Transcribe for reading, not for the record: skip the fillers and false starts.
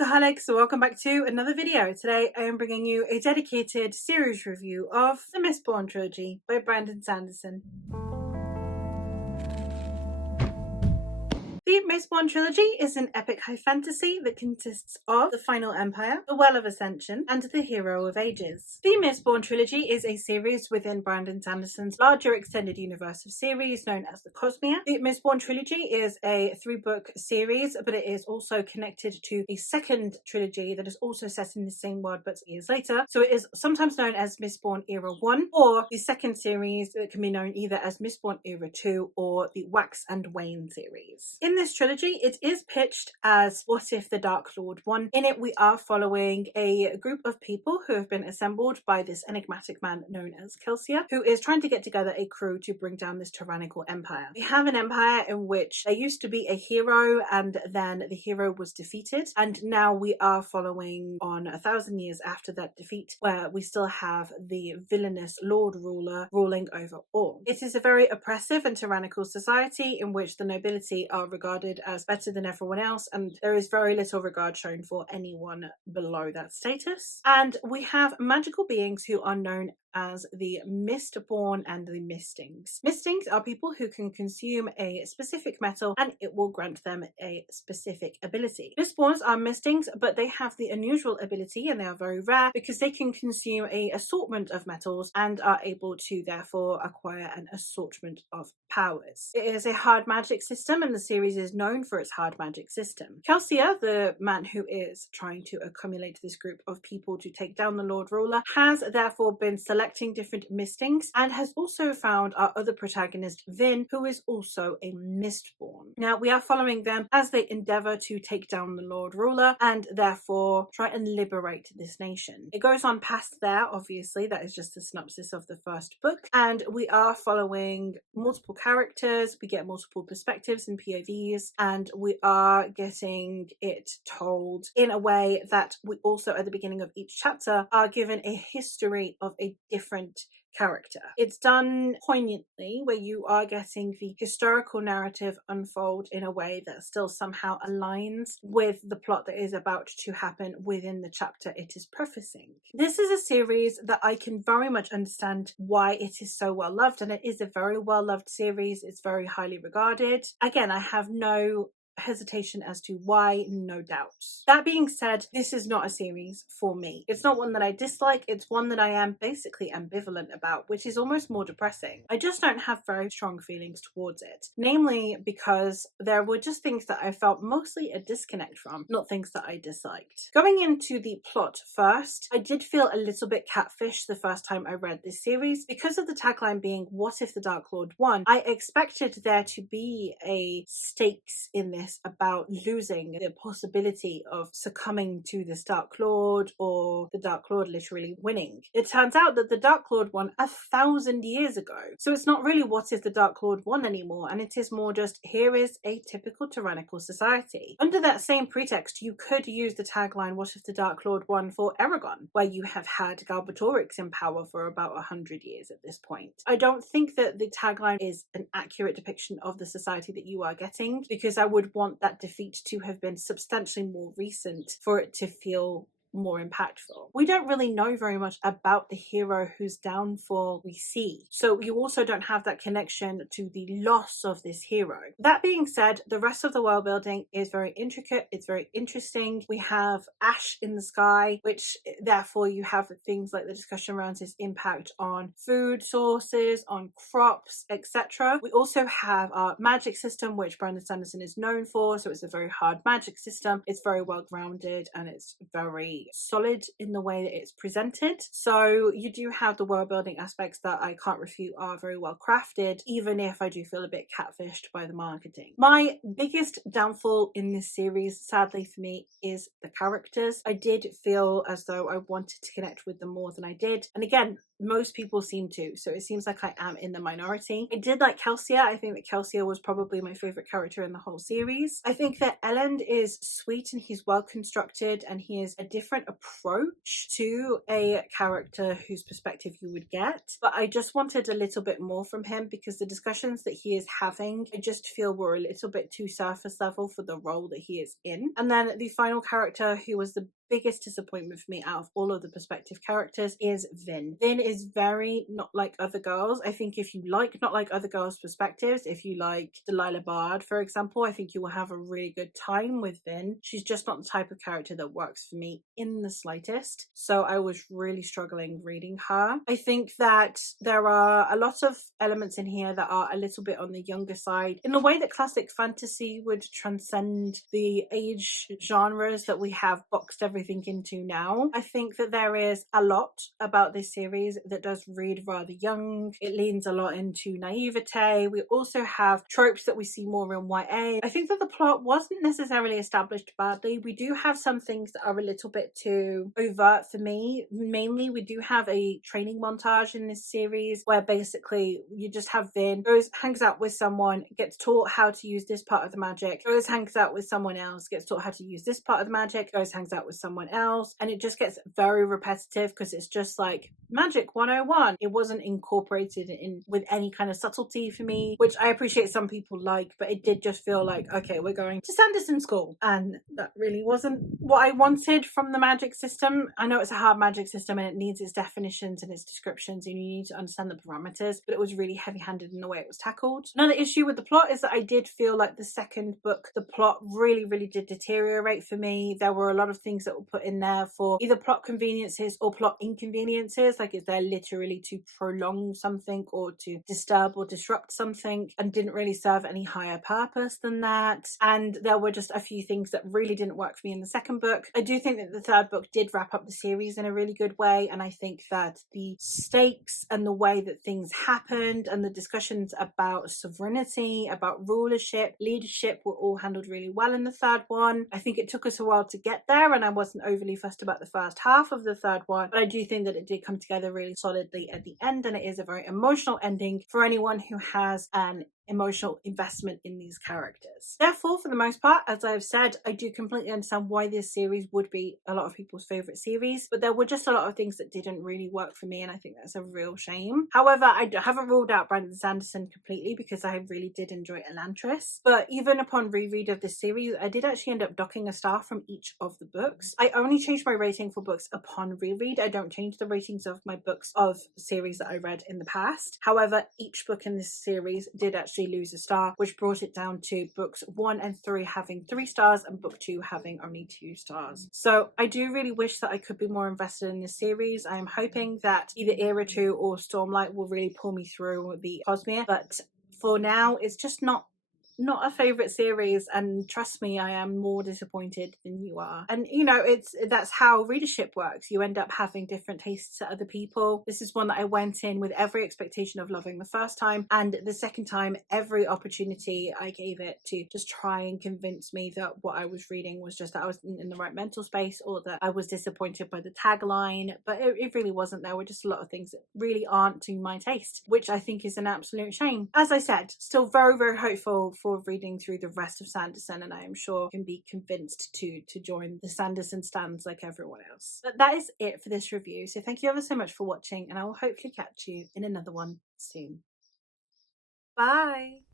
bookaholics, welcome back to another video. Today I am bringing you a dedicated series review of the Mistborn trilogy by Brandon Sanderson. The Mistborn trilogy is an epic high fantasy that consists of the Final Empire, the Well of Ascension, and the Hero of Ages. The Mistborn trilogy is a series within Brandon Sanderson's larger extended universe of series known as the Cosmere. The Mistborn trilogy is a 3-book series, but it is also connected to a second trilogy that is also set in the same world but years later. So it is sometimes known as Mistborn Era 1, or the second series that can be known either as Mistborn Era 2 or the Wax and Wane series. In this trilogy, it is pitched as What If the Dark Lord Won. In it, we are following a group of people who have been assembled by this enigmatic man known as Kelsier, who is trying to get together a crew to bring down this tyrannical empire. We have an empire in which there used to be a hero, and then the hero was defeated, and now we are following on 1,000 years after that defeat, where we still have the villainous Lord Ruler ruling over all. It is a very oppressive and tyrannical society in which the nobility are regarded as better than everyone else, and there is very little regard shown for anyone below that status. And we have magical beings who are known as the Mistborn and the Mistings. Mistings are people who can consume a specific metal and it will grant them a specific ability. Mistborns are Mistings, but they have the unusual ability, and they are very rare, because they can consume a assortment of metals and are able to therefore acquire an assortment of powers. It is a hard magic system, and the series is known for its hard magic system. Kelsier, the man who is trying to accumulate this group of people to take down the Lord Ruler, has therefore been selecting different Mistings and has also found our other protagonist, Vin, who is also a Mistborn. Now, we are following them as they endeavour to take down the Lord Ruler and therefore try and liberate this nation. It goes on past there, obviously, that is just the synopsis of the first book, and we are following multiple characters, we get multiple perspectives and POVs, and we are getting it told in a way that we also, at the beginning of each chapter, are given a history of a different character. It's done poignantly, where you are getting the historical narrative unfold in a way that still somehow aligns with the plot that is about to happen within the chapter it is prefacing. This is a series that I can very much understand why it is so well loved, and it is a very well loved series. It's very highly regarded. Again, I have no hesitation as to why, no doubts. That being said, this is not a series for me. It's not one that I dislike, it's one that I am basically ambivalent about, which is almost more depressing. I just don't have very strong feelings towards it, namely because there were just things that I felt mostly a disconnect from, not things that I disliked. Going into the plot first, I did feel a little bit catfished the first time I read this series. Because of the tagline being "What if the Dark Lord won?", I expected there to be a stakes in this about losing, the possibility of succumbing to this Dark Lord, or the Dark Lord literally winning. It turns out that the Dark Lord won 1,000 years ago. So it's not really what if the Dark Lord won anymore, and it is more just, here is a typical tyrannical society. Under that same pretext, you could use the tagline "What if the Dark Lord won?" for Eragon, where you have had Galbatorix in power for about 100 years at this point. I don't think that the tagline is an accurate depiction of the society that you are getting, because I would want that defeat to have been substantially more recent for it to feel more impactful. We don't really know very much about the hero whose downfall we see, so you also don't have that connection to the loss of this hero. That being said, the rest of the world building is very intricate, it's very interesting. We have ash in the sky, which therefore you have things like the discussion around its impact on food sources, on crops, etc. We also have our magic system, which Brandon Sanderson is known for, so it's a very hard magic system. It's very well grounded, and it's very solid in the way that it's presented. So you do have the world building aspects that I can't refute are very well crafted, even if I do feel a bit catfished by the marketing. My biggest downfall in this series, sadly for me, is the characters. I did feel as though I wanted to connect with them more than I did. And again, most people seem to, so it seems like I am in the minority. I did like Kelsia. I think that Kelsia was probably my favorite character in the whole series. I think that Elend is sweet and he's well constructed, and he is a different approach to a character whose perspective you would get, but I just wanted a little bit more from him because the discussions that he is having, I just feel were a little bit too surface level for the role that he is in. And then the final character, who was the biggest disappointment for me out of all of the perspective characters, is Vin. Vin is very not like other girls. I think if you like not like other girls' perspectives, if you like Delilah Bard, for example, I think you will have a really good time with Vin. She's just not the type of character that works for me in the slightest. So I was really struggling reading her. I think that there are a lot of elements in here that are a little bit on the younger side, in the way that classic fantasy would transcend the age genres that we have boxed everything into now. I think that there is a lot about this series that does read rather young. It leans a lot into naivete. We also have tropes that we see more in YA. I think that the plot wasn't necessarily established badly. We do have some things that are a little bit too overt for me. Mainly, we do have a training montage in this series where basically you just have Vin goes, hangs out with someone, gets taught how to use this part of the magic, goes, hangs out with someone else, gets taught how to use this part of the magic, goes, hangs out with someone else, and it just gets very repetitive because it's just like magic 101. It wasn't incorporated in with any kind of subtlety for me, which I appreciate some people like, but it did just feel like, okay, we're going to Sanderson school, and that really wasn't what I wanted from the magic system. I know it's a hard magic system and it needs its definitions and its descriptions and you need to understand the parameters, but it was really heavy-handed in the way it was tackled. Another issue with the plot is that I did feel like the second book, the plot really did deteriorate for me. There were a lot of things that were put in there for either plot conveniences or plot inconveniences, like is there literally to prolong something or to disturb or disrupt something, and didn't really serve any higher purpose than that. And there were just a few things that really didn't work for me in the second book. I do think that the third book did wrap up the series in a really good way, and I think that the stakes and the way that things happened and the discussions about sovereignty, about rulership, leadership were all handled really well in the third one. I think it took us a while to get there, and I wasn't overly fussed about the first half of the third one, but I do think that it did come together really solidly at the end, and it is a very emotional ending for anyone who has an emotional investment in these characters. Therefore, for the most part, as I've said, I do completely understand why this series would be a lot of people's favourite series, but there were just a lot of things that didn't really work for me, and I think that's a real shame. However, I haven't ruled out Brandon Sanderson completely because I really did enjoy Elantris, but even upon reread of this series, I did actually end up docking a star from each of the books. I only changed my rating for books upon reread. I don't change the ratings of my books of series that I read in the past. However, each book in this series did actually lose a star, which brought it down to books 1 and 3 having 3 stars and book 2 having only 2 stars. So I do really wish that I could be more invested in this series. I am hoping that either Era 2 or Stormlight will really pull me through the Cosmere, but for now it's just not a favorite series, and trust me, I am more disappointed than you are. And you know, that's how readership works. You end up having different tastes to other people. This is one that I went in with every expectation of loving the first time, and the second time every opportunity I gave it to just try and convince me that what I was reading was just that I was in the right mental space, or that I was disappointed by the tagline, but it really wasn't. There were just a lot of things that really aren't to my taste, which I think is an absolute shame. As I said, still very hopeful for reading through the rest of Sanderson, and I am sure can be convinced to join the Sanderson stands like everyone else. But that is it for this review, so thank you ever so much for watching, and I will hopefully catch you in another one soon. Bye!